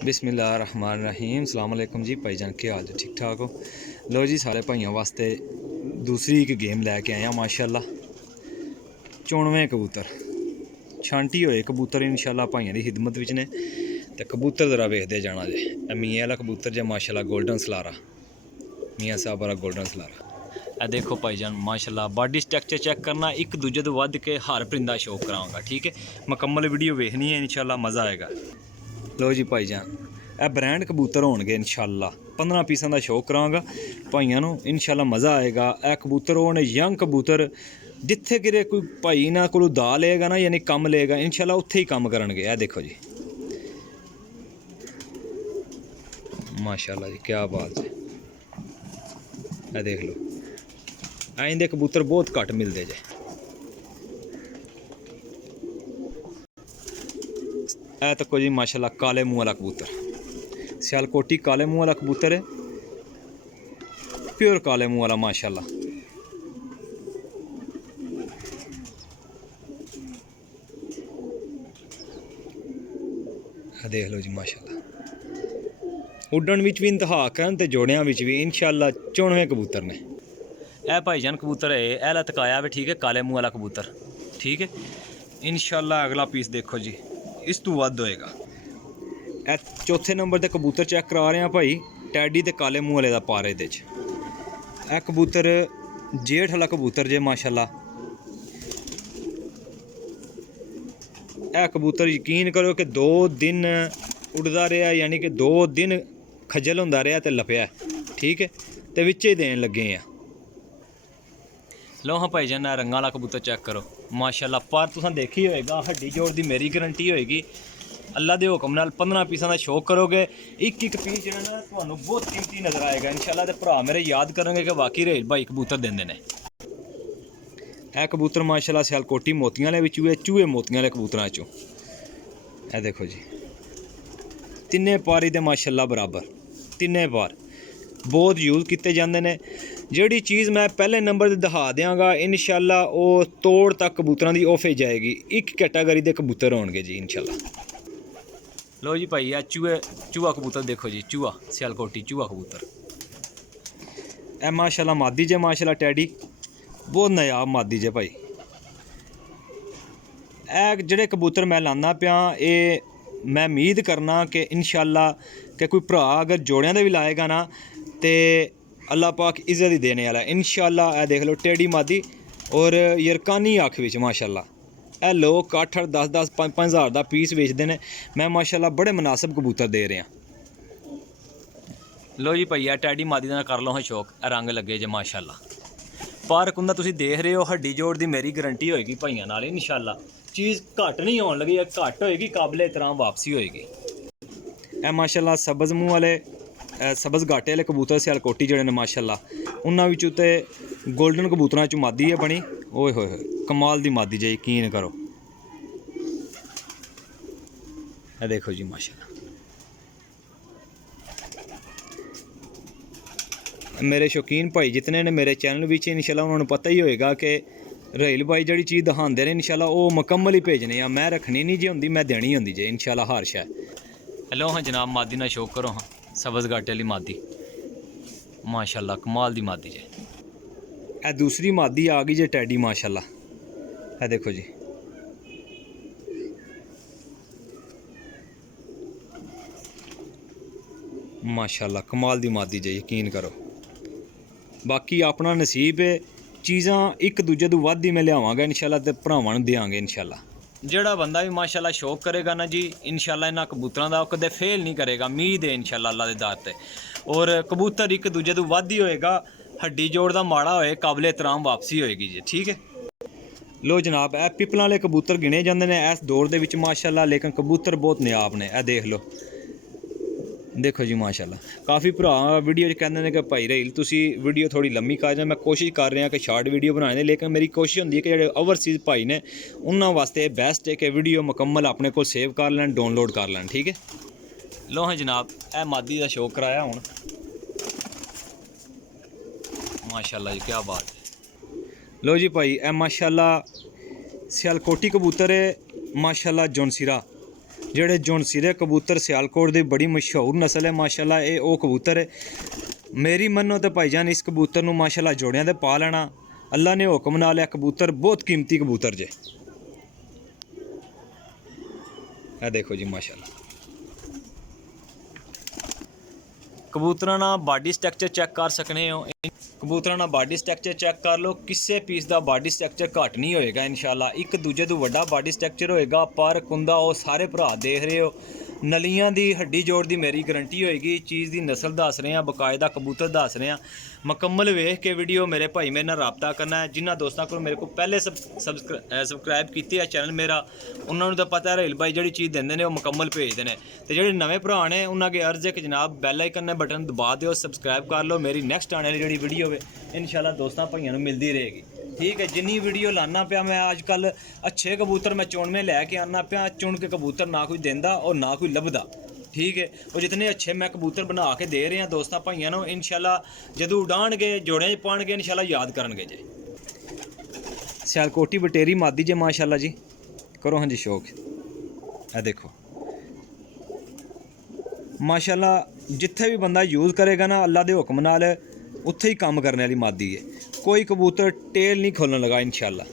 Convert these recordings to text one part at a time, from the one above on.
बिस्मिल्लाहिर्रहमानिर्रहीम अस्सलाम वालेकुम जी भाईजान, क्या हाल है? ठीक ठाक हो? लो जी, सारे भाइयों वास्ते दूसरी एक गेम लैके आया माशाल्लाह। 94 कबूतर छांटी होए कबूतर इंशाल्लाह भाइयों की खिदमत विच ने। ते कबूतर जरा वेखदे जाना जे। मियाँ वाला कबूतर जे माशाल्लाह गोल्डन सलारा, मियाँ साहब वाला गोल्डन सलारा। ए देखो भाईजान माशाल्लाह बॉडी स्ट्रक्चर चेक करना, एक दूजे तो वध के हर परिंदा शो कराऊंगा, ठीक है? मुकम्मल वीडियो वेखनी है, इंशाल्लाह मज़ा आएगा। लो जी भाईजान, ਇਹ ਬ੍ਰਾਂਡ ਕਬੂਤਰ ਹੋਣਗੇ ਇਨਸ਼ਾਅੱਲਾ। 15 ਪੀਸਾਂ ਦਾ ਸ਼ੌਕ ਕਰਾਂਗਾ ਭਾਈਆਂ ਨੂੰ, ਇਨਸ਼ਾਅੱਲਾ ਮਜ਼ਾ ਆਏਗਾ। ਇਹ ਕਬੂਤਰ ਉਹ ਨੇ ਯੰਗ ਕਬੂਤਰ, ਜਿੱਥੇ ਕਿਤੇ ਕੋਈ ਭਾਈ ਇਹਨਾਂ ਕੋਲੋਂ ਦਾ ਲਏਗਾ ਨਾ, ਯਾਨੀ ਕੰਮ ਲਏਗਾ, ਇਨਸ਼ਾਅੱਲਾ ਉੱਥੇ ਹੀ ਕੰਮ ਕਰਨਗੇ। ਇਹ ਦੇਖੋ ਜੀ ਮਾਸ਼ਾਅੱਲਾ ਜੀ, ਕੀ ਬਾਤ ਹੈ। ਇਹ ਦੇਖ ਲਓ, ਆਇੰਦੇ ਕਬੂਤਰ ਬਹੁਤ ਘੱਟ ਮਿਲਦੇ ਜੇ। ਇਹ ਤੱਕੋ ਜੀ ਮਾਸ਼ਾਅੱਲਾ ਕਾਲੇ ਮੂੰਹ ਵਾਲਾ ਕਬੂतर, सियालकोटी काले मुँह वाला कबूतर है, प्योर काले मुँह वाला माशाल्लाह। देख लो जी माशाल्लाह, उड्डण विच भी इंतहा करन ते जोड़ियां विच भी इंशाल्लाह 94 कबूतर ने। ए भाईजान कबूतर है, ए ला तकाया वे, ठीक है? काले मुँह वाला कबूतर, ठीक है? इंशाल्लाह अगला पीस देखो जी, इस तो वध होएगा। चौथे नंबर ते कबूतर चेक करा रहे हैं भाई, टैडी ते काले मूँह वाले दा पारे दे च। ए कबूतर जेठ वाला कबूतर जे माशाल्लाह। ए कबूतर यकीन करो कि 2 दिन उड़दा रहा, यानी कि 2 दिन खजल होंदा रहा ते लपया, ठीक है? ते विच ही देन लगे हैं। लो हाँ भाईजान, रंगा वाला कबूतर चेक करो माशाल्लाह। पर तुसां देखी होएगा, हड्डी जोड़ दी मेरी गारंटी होएगी। अल्लाह के हुक्म नाल 15 पीसां दा शौक करोगे, एक एक पीस जो ना तुहानूं बहुत कीमती नज़र आएगा इंशाल्लाह। ते भरा मेरे याद करेंगे कि वाकई रेल भाई कबूतर देंदे ने। ए कबूतर माशाल्लाह सियालकोटी मोतियां वाले विच हुए, चूहे मोतियां वाले कबूतरां चों। ए देखो जी, तिन्ने पारी दे माशाल्लाह बराबर, तिन्ने पार बहुत यूज़ किए जाते हैं। जिहड़ी चीज़ मैं पहले नंबर ते दिखा देंगा इंशाल्लाह वो तोड़ तक कबूतरां दी ऑफ जाएगी। एक कैटागरी दे कबूतर होणगे जी इंशाल्लाह। लो जी भाई, चूहा कबूतर देखो जी, चूहा सियालकोटी चूहा कबूतर। ए माशाल्लाह मादी जे माशाल्लाह, टैडी बहुत नायाब मादी जे भाई। ए जेड़े कबूतर मैं लाना पिया, ये मैं उम्मीद करना कि इंशाल्लाह कि कोई भरा अगर जोड़ियां दे भी लाएगा ना, तो अल्लाह पाक इज्जत ही देने वाला है इंशाल्लाह। ए देख लो टेढ़ी मादी और यरकानी अख विच माशाल्लाह। ए लोग 8-8 10-10 5-5 हज़ार का पीस बेचते हैं, मैं माशाल्लाह बड़े मुनासिब कबूतर दे रहा। लो जी भैया, टैडी मादी का कर लो हाँ शौक, रंग लगे जे माशाल्लाह। पार्क उंदा तुसीं देख रहे हो, हड्डी जोड़ की मेरी गारंटी होएगी भाइयों नाल इंशाल्लाह। चीज़ घट नहीं आने लगी, घट होएगी, काबिले एहतराम वापसी होएगी। ए माशाल्लाह सबज मूँह वाले, सबज घाटे वाले कबूतर सियालकोटी जोड़े ने माशाल्लाह। उन्होंने विचों ते गोल्डन कबूतरां चों मादी है बनी, ओए होए कमाल दी मादी जे, यकीन करो। ए देखो जी माशाल्लाह, मेरे शौकीन भाई जितने ने मेरे चैनल विच इंशाल्लाह उन्होंने पता ही होएगा कि रहेल भाई जिहड़ी चीज़ दिखाते हैं इंशाल्लाह वो मुकम्मल ही भेजने आ। मैं रखनी नहीं जे होंदी, मैं देनी होंदी जे इंशाल्लाह हर शै। हेलो हाँ जनाब, मादी ना शौक करो हाँ, सबज घाटे वाली मादी माशाल्लाह कमाल दी मादी जे। ए दूसरी मादी आ गई जे टैडी माशाल्लाह। ए देखो जी माशाल्लाह कमाल दी मादी जे, यकीन करो। बाकी अपना नसीब है, चीज़ां एक दूजे तो वध ही मैं लियावांगा इंशाल्लाह, ते भरावां नूं देआंगे इंशाल्लाह। जिहड़ा बंदा भी माशाल्लाह शौक करेगा ना जी, इंशाल्लाह इन्हां कबूतरां दा कदे फेल नहीं करेगा, उम्मीद है इंशाल्लाह अल्लाह दे दर ते। और कबूतर एक दूजे तो वध ही होएगा, हड्डी जोड़ दा माड़ा होए काबिले एहतराम वापसी होएगी जी, ठीक है? लो जनाब, ए पिपलां वाले कबूतर गिने जाते हैं इस दौर दे विच माशाल्लाह, लेकिन कबूतर बहुत नायाब ने। ए देख लो, देखो जी माशाल्लाह। काफ़ी भरा वीडियो कहते हैं कि भाई रहेल तुसी वीडियो थोड़ी लम्मी कर जाए, मैं कोशिश कर रहा कि शार्ट वीडियो बनाने दी, लेकिन मेरी कोशिश होंदी है कि जो ओवरसीज़ भाई ने उन्होंने वास्ते बेस्ट है कि वीडियो मुकम्मल अपने को सेव कर लैन, डाउनलोड कर लैन, ठीक है? लो हाँ जनाब, ए मादी का शौक कराया हूँ माशाल्लाह जी, क्या बात है। लो जी भाई, ए माशाल्लाह सियालकोटी कबूतर है माशाल्लाह, जोनसिरा ਜਿਹੜੇ ਜੌਨਸੀਰੇ ਕਬੂਤਰ ਸਿਆਲਕੋਟ ਦੀ ਬੜੀ ਮਸ਼ਹੂਰ ਨਸਲ ਹੈ ਮਾਸ਼ਾਅੱਲਾ। ਇਹ ਉਹ ਕਬੂਤਰ ਹੈ। ਮੇਰੀ ਮੰਨੋ ਤੇ ਭਾਈਜਾਨ ਇਸ ਕਬੂਤਰ ਨੂੰ ਮਾਸ਼ਾਅੱਲਾ ਜੋੜਿਆਂ ਤੇ ਪਾ ਲੈਣਾ। ਅੱਲਾ ਨੇ ਹੁਕਮ ਨਾਲ ਇਹ ਕਬੂਤਰ ਬਹੁਤ ਕੀਮਤੀ ਕਬੂਤਰ ਜੇ। ਇਹ ਦੇਖੋ ਜੀ ਮਾਸ਼ਾਅੱਲਾ। ਕਬੂਤਰਾਂ ਦਾ ਬਾਡੀ ਸਟਰਕਚਰ ਚੈੱਕ ਕਰ ਸਕਨੇ ਹੋ। ਕਬੂਤਰਾਂ ਦਾ ਬਾਡੀ ਸਟਰਕਚਰ ਚੈੱਕ ਕਰ ਲਓ। ਕਿਸੇ ਪੀਸ ਦਾ ਬਾਡੀ ਸਟਰਕਚਰ ਘੱਟ ਨਹੀਂ ਹੋਏਗਾ ਇਨਸ਼ਾਅੱਲਾ। ਇੱਕ ਦੂਜੇ ਤੋਂ ਵੱਡਾ ਬਾਡੀ ਸਟਰਕਚਰ ਹੋਏਗਾ। ਪਰ ਕੁੰਦਾ ਉਹ ਸਾਰੇ ਭਰਾ ਦੇਖ ਰਹੇ ਹੋ। ਨਲੀਆਂ ਦੀ ਹੱਡੀ ਜੋੜ ਦੀ ਮੇਰੀ ਗਰੰਟੀ ਹੋਏਗੀ। ਚੀਜ਼ ਦੀ ਨਸਲ ਦੱਸ ਰਹੇ ਹਾਂ, ਬਕਾਇਦਾ ਕਬੂਤਰ ਦੱਸ ਰਹੇ ਹਾਂ। ਮੁਕੰਮਲ ਵੇਖ ਕੇ ਵੀਡੀਓ ਮੇਰੇ ਭਾਈ ਮੇਰੇ ਨਾਲ ਰਾਬਤਾ ਕਰਨਾ ਹੈ। ਜਿਨ੍ਹਾਂ ਦੋਸਤਾਂ ਕੋਲ ਮੇਰੇ ਕੋਲ ਪਹਿਲੇ ਸਬਸਕ੍ਰਾਈਬ ਕੀਤੇ ਆ ਚੈਨਲ ਮੇਰਾ, ਉਹਨਾਂ ਨੂੰ ਤਾਂ ਪਤਾ ਰਹੀਲ ਭਾਈ ਜਿਹੜੀ ਚੀਜ਼ ਦਿੰਦੇ ਨੇ ਉਹ ਮੁਕੰਮਲ ਭੇਜਦੇ ਨੇ। ਤੇ ਜਿਹੜੇ ਨਵੇਂ ਭਰਾ ਨੇ ਉਹਨਾਂ ਅੱਗੇ ਅਰਜ਼ ਹੈ ਕਿ ਜਨਾਬ ਬੈਲ ਆਈਕਨ ਨੇ ਬਟਨ ਦਬਾ ਦਿਓ, ਸਬਸਕ੍ਰਾਈਬ ਕਰ ਲਓ। ਮੇਰੀ ਨੈਕਸਟ ਆਉਣ ਵਾਲੀ ਜਿਹੜੀ ਵੀਡੀਓ ਹੋਵੇ ਇਨਸ਼ਾਅੱਲਾ ਦੋਸਤਾਂ ਭਾਈਆਂ ਨੂੰ ਮਿਲਦੀ ਰਹੇਗੀ। ठीक है। जिन्नी वीडियो लाना पिया मैं अजकल अच्छे कबूतर मैं चुनवें लैके आना पिया। चुन के कबूतर ना कोई देंदा और ना कोई लभदा। ठीक है। और जितने अच्छे मैं कबूतर बना के दे रहे हैं दोस्तों भाइयों को, इंशाल्लाह जदों उड़ाणगे जोड़े पाणगे इंशाल्लाह याद करनगे जे। सियालकोटी बटेरी मादी जे माशाल्लाह जी, करो हाँ जी शौक। है देखो माशाल्लाह जिथे भी बंदा यूज़ करेगा ना अल्लाह के हुक्म नाल उत्थे ही काम करने वाली मादी है। कोई कबूतर टेल नहीं खोलने लगा इंशाल्लाह।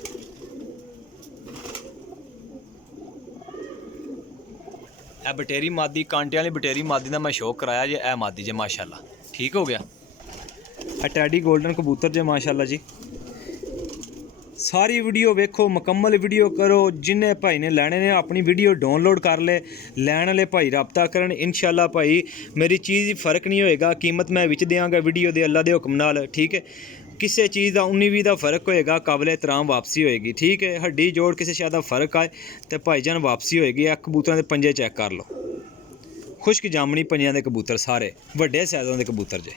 ए बटेरी मादी कांटे वाली बटेरी मादी का मैं शौक कराया जे। ए मादी जे माशाल्लाह ठीक हो गया। ए टैडी गोल्डन कबूतर जे माशाल्लाह जी। सारी वीडियो वेखो, मुकम्मल वीडियो करो। जिन्हें भाई ने लैने ने अपनी वीडियो डाउनलोड कर ले। लैन वाले भाई रब्ता करन इंशाल्लाह भाई मेरी चीज़ फ़र्क नहीं होएगा। कीमत मैं विच देंगा वीडियो दे अल्लाह दे हुक्म नाल। ठीक है। किसी चीज़ का 19-20 का फ़र्क होएगा, काबिल एहतराम वापसी होएगी। ठीक है। हड्डी जोड़ किसी शायद का फ़र्क आए तो भाईजान वापसी होएगी। आ कबूतरों के पंजे चेक कर लो, खुश्क जामनी पंजियां दे कबूतर सारे वड्डे साइज़ों के कबूतर जे।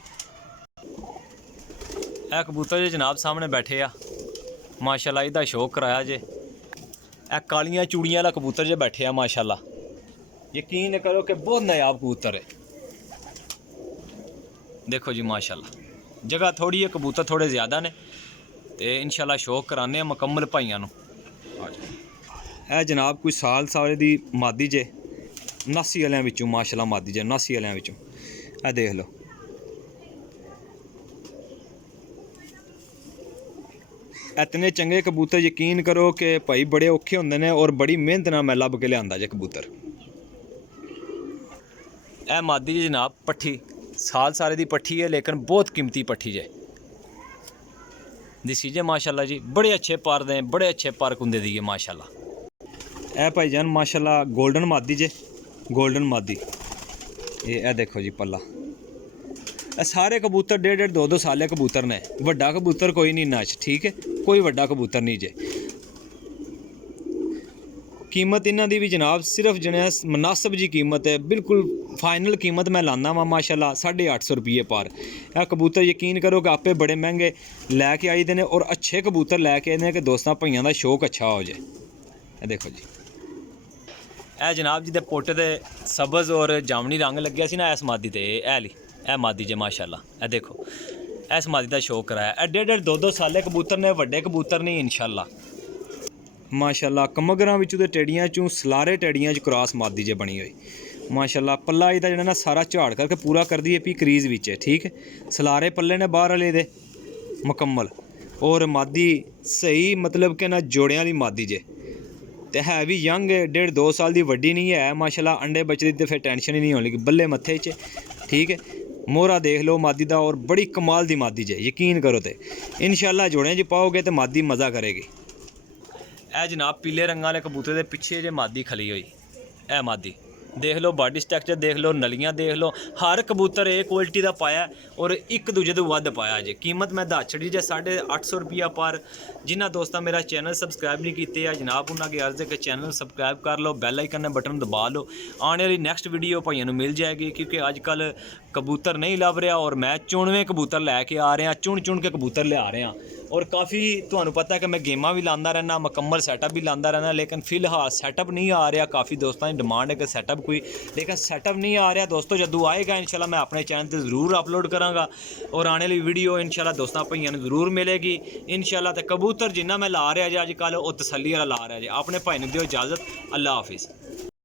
ए कबूतर जे जनाब सामने बैठे आ माशाल्लाह, इहदा शौक कराया जे। ए कालियां चूड़ियां वाला कबूतर जे बैठे आ माशाल्लाह, यकीन करो कि बहुत नायाब कबूतर है। देखो जी माशाल्लाह, जगह थोड़ी है, कबूतर थोड़े ज़्यादा ने तो इंशाल्लाह शौक कराने मुकम्मल भाइयों नूं। ए जनाब कोई साल दी मादी जे, नासी वालियां विचों माशाल्लाह मादी जे, नासी वालियां विचों। ए देख लो इतने चंगे कबूतर, यकीन करो कि भाई बड़े औखे होंदे ने और बड़ी मेहनत नाल मैं लभ के लिआंदा जे कबूतर। ए मादी जी जनाब पट्ठी साल सारे दी पट्ठी है, लेकिन बहुत कीमती पट्ठी जे दिसी जे माशाल्लाह जी। बड़े अच्छे पर दें, बड़े अच्छे पर कुंदे दी है माशाल्लाह। ए भाईजान माशाल्लाह गोल्डन मादी जे, गोल्डन मादी। ये देखो जी पल्ला। ए सारे कबूतर 1.5-2 साल कबूतर ने। वड्डा कबूतर कोई नहीं नाच। ठीक है। कोई वड्डा कबूतर नहीं जे। कीमत इन्हां दी भी जनाब सिर्फ जने मुनासिब जी कीमत है, बिल्कुल फाइनल कीमत मैं लाना वा माशाल्लाह 850 रुपये पर। यह कबूतर यकीन करो कि आपे बड़े महंगे लैके आई दे ने और अच्छे कबूतर लैके आए कि दोस्तों भाइयों का शौक अच्छा हो जाए। देखो जी ए जनाब जी दे पोटे दे सबज और जामनी रंग लग्या सी ना इस मादी ते। ए मादी जे माशाल्लाह। ए देखो इस मादी का शौक कराया। ए 1.5-2 साल कबूतर ने, वड्डे कबूतर नहीं इंशाल्लाह माशाल्लाह। कमगरां विचों ते टेड़ियां चों सलारे टेड़ियां च क्रॉस मादी जे बनी हुई माशाल्लाह। पल्ला इहदा जिहड़ा ना सारा झाड़ करके पूरा कर दी है पी क्रीज विच है। ठीक है। सलारे पल्ले ने बाहर वाले दे मुकम्मल और मादी सही मतलब कि ना जोड़ियां वाली मादी जे ते है भी यंग है, 1.5-2 साल दी वड्डी नहीं है माशाल्लाह। अंडे बचदी ते फिर टेंशन ही नहीं होनी, बल्ले मत्थे च। ठीक है। मोहरा देख लो मादी दा और बड़ी कमाल दी मादी जे, यकीन करो तो इंशाल्लाह जोड़े च पाओगे तो मादी मज़ा करेगी। ए जनाब पीले रंग वाले कबूतर के पिछे जे मादी खली हुई। ए मादी देख लो, बॉडी स्ट्रक्चर देख लो, नलियां देख लो, हर कबूतर एक क्वालिटी का पाया और एक दूजे तो वध पाया जे। कीमत मैं दस छड़ी जे 850 रुपया पर। जिन्होंने दोस्तों मेरा चैनल सबसक्राइब नहीं किए जनाब उन्होंने अर्ज है कि चैनल सबसक्राइब कर लो, बैल आइकन बटन दबा लो। आने वाली नैक्सट वीडियो भाइयों को मिल जाएगी, क्योंकि अजकल कबूतर नहीं लभ रहा और मैं चुनवें कबूतर लैके आ रहा, चुन के कबूतर लिया रहा। और काफ़ी तुहानू पता है कि मैं गेमां भी लांदा रहना, मुकम्मल सैटअप भी लांदा रहना, लेकिन फिलहाल सैटअप नहीं आ रहा। काफ़ी दोस्तों की डिमांड है कि सैटअप कोई, लेकिन सैटअप नहीं आ रहा दोस्तों। जदों आएगा इंशाल्लाह मैं अपने चैनल पर ज़रूर अपलोड करांगा और आने वाली वीडियो इंशाल्लाह दोस्तों भाइयों को ज़रूर मिलेगी इंशाल्लाह। तो कबूतर जिन्ना मैं ला रहा जी अजकल वो तसल्ली वाला ला रहा जी। अपने भाई ने दिओ इजाज़त। अल्लाह हाफिज़।